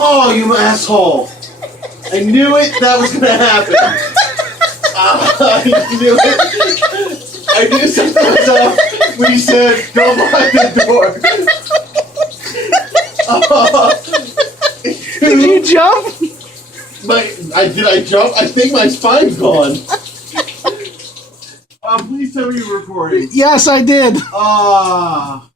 Oh, you asshole! I knew it. That was gonna happen. I knew it. I knew something was up when you said, "Go behind the door." Did you jump? Did I jump? I think my spine's gone. Please tell me you're recording. Yes, I did. Ah.